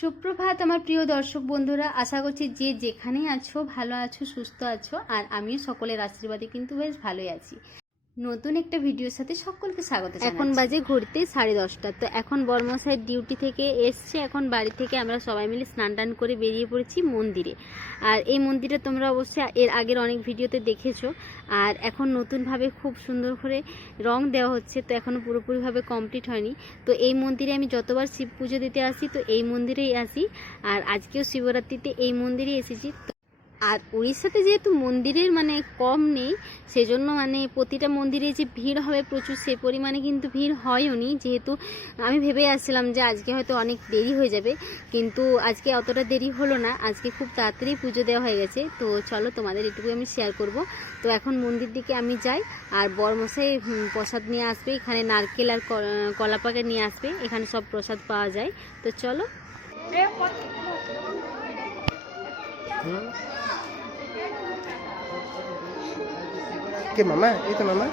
সুপ্রভাত আমার প্রিয় দর্শক বন্ধুরা, আশা করছি যে যেখানেই আছো ভালো আছো, সুস্থ আছো। আর আমিও সকলের আশীর্বাদে কিন্তু বেশ ভালোই আছি। নতুন একটা ভিডিওর সাথে সকলকে স্বাগত জানাচ্ছি। এখন বাজে ঘড়িতে 10:30। তো এখন বর্মশাইয়ের ডিউটি থেকে এসছে, এখন বাড়ি থেকে আমরা সবাই মিলে স্নান টান করে বেরিয়ে পড়েছি মন্দিরে। আর এই মন্দিরে তোমরা অবশ্যই এর আগের অনেক ভিডিওতে দেখেছো। আর এখন নতুনভাবে খুব সুন্দর করে রং দেওয়া হচ্ছে, তো এখনও পুরোপুরিভাবে কমপ্লিট হয়নি। তো এই মন্দিরে আমি যতবার শিব পুজো দিতে আসি তো এই মন্দিরেই আসি, আর আজকেও শিবরাত্রিতে এই মন্দিরেই এসেছি। আর উড়িষ্যাতে যেহেতু মন্দিরের কম নেই, সেজন্য প্রতিটা মন্দিরে যে ভিড় হবে প্রচুর, সে পরিমাণে কিন্তু ভিড় হয়ও নি। যেহেতু আমি ভেবে আসছিলাম যে আজকে হয়তো অনেক দেরি হয়ে যাবে, কিন্তু আজকে অতটা দেরি হলো না। আজকে খুব তাড়াতাড়ি পুজো দেওয়া হয়ে গেছে। তো চলো তোমাদের এটুকু আমি শেয়ার করব। তো এখন মন্দির দিকে আমি যাই, আর বরমশাই প্রসাদ নিয়ে আসবে। এখানে নারকেল আর কলা পাকা নিয়ে আসবে, এখানে সব প্রসাদ পাওয়া যায়। তো চলো। ¿Qué mamá? ¿Esta mamá?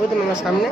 ওই তো মামা সামনে।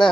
না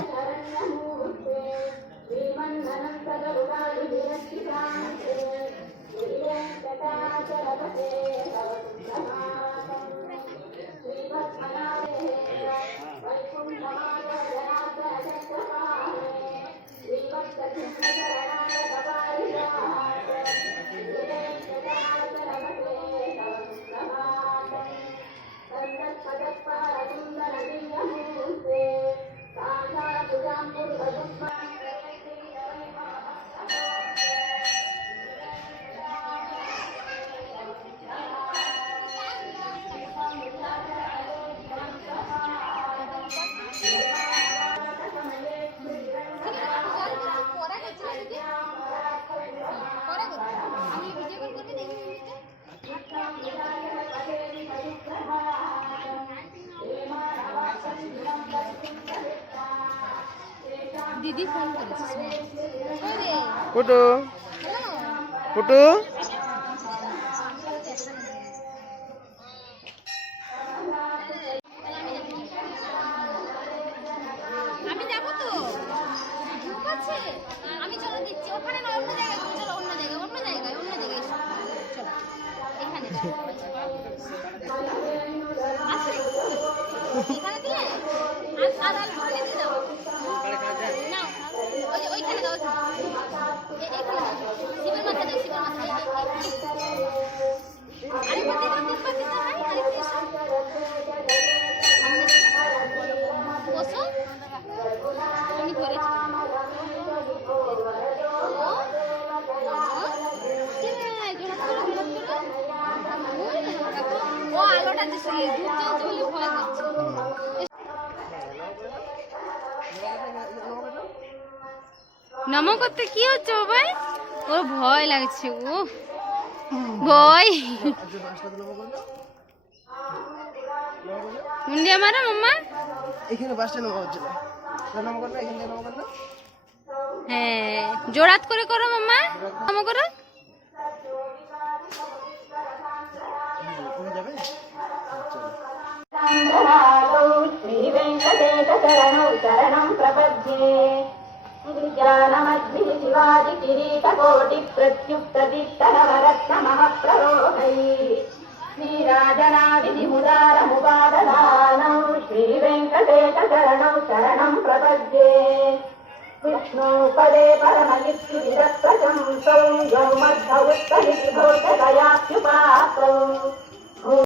দিদি ফোন করেছে। ফুটু ফুটু আমি যাবো তো, ঠিক আছে আমি চলো দিচ্ছি। ওখানে না, অন্য জায়গায় তুমি চলো, অন্য জায়গায় চলো, এখানে আসলে এখানে দিলে আর ওখানে দিয়ে দাও না, ওইখানে দাও, এখানে দাও, শিবের মাথা দাও, শিবের মাথা আরেকবার দিতে ভাই, আরেকবার বসো, আমি ধরেছি। ও আলোটা দুধ জ্বলছে বলে ভয় করছে। নমো করতে কি হচ্ছে বাবাই? ওর ভয় লাগছে, ও ভয়। মুন্ডিয়া মারো মাম্মা। এখানে বাসটা নমো হচ্ছে না, নমো কর না, এখানে নমো কর না। হ্যাঁ, জোরাত করে করো মাম্মা, নমো করো। যাবে श्री वेंकटेश शरणौ शरणं प्रपद्ये ज्ञानमद्भिः शिवाजि किरीटकोटि प्रत्युत्तदिष्टनवरत्नमःप्ररोहैः श्रीराजनाविधिमुदारमुपादधानौ श्री वेंकटेश शरणौ शरणं प्रपद्ये विष्णु पदे परमयुक्तिविदप्रशंसौ यौ मध्वौत्तरिति भोजदयाप्युपासौ